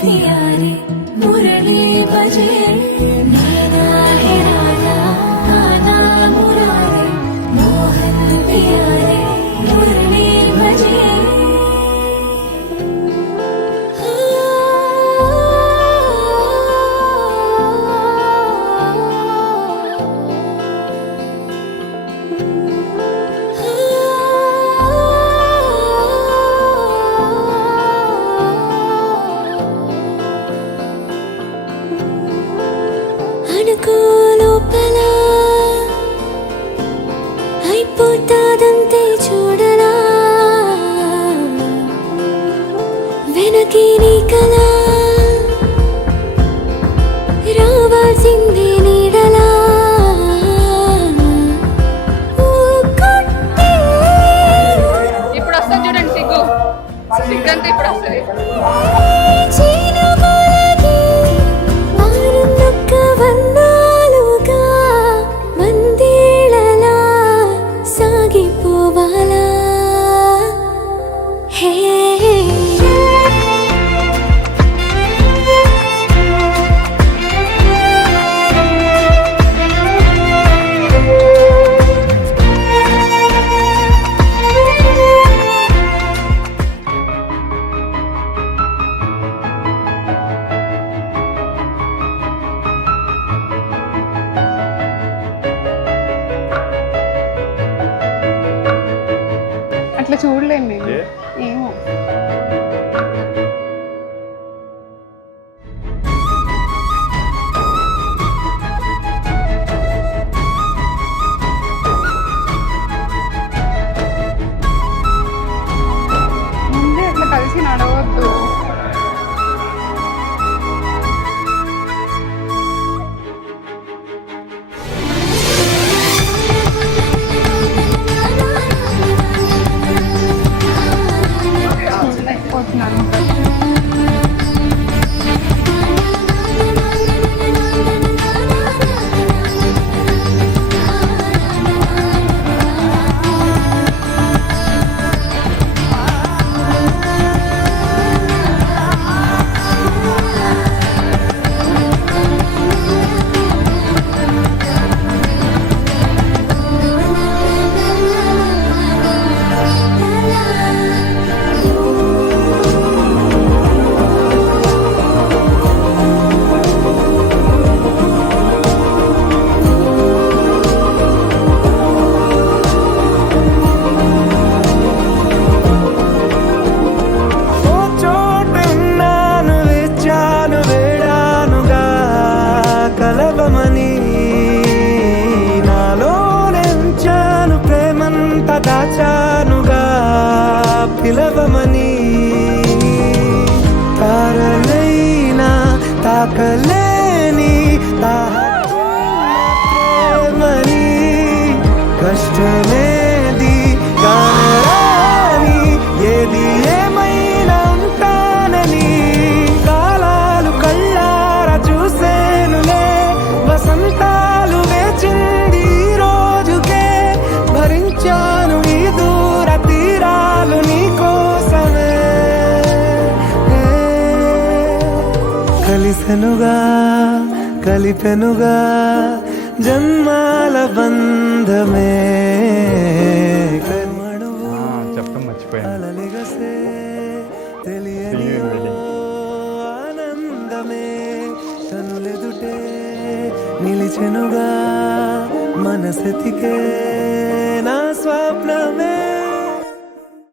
पिया रे मुरली बजे नैना है राधा गाना मुरारे मोहन पिया रे मुरली बजे లోపల అయిపోతాదంతే చూడలా వెనకే నీ కల రావాల్సిందే నీడలా ఇప్పుడు వస్తుంది చూడండి సిగ్గు సిగ్గంతా ఇప్పుడు వస్తుంది అట్లా చూడలేము మేము ఏమో ముందే అట్లా కలిసి నడవద్దు దాచానుగా పిలవమని తారలైనా తాకలేని తాహమని కష్టమేది కానరాని ఏది ఏమైనా ఉంటానని కాలాలు కళ్ళార చూసేనులే వసంతాలు వేచింది రోజుకే భరించాను ఈ దూర తీరాలు నీ కోసమే కలిసెనుగా కలిపెనుగా జన్మాల బంధమే చెప్పడం మర్చిపోయాను తెలియని ఆనందమే కనులెదుటే నిలిచెనుగా మనసెతికే నా స్వప్నమే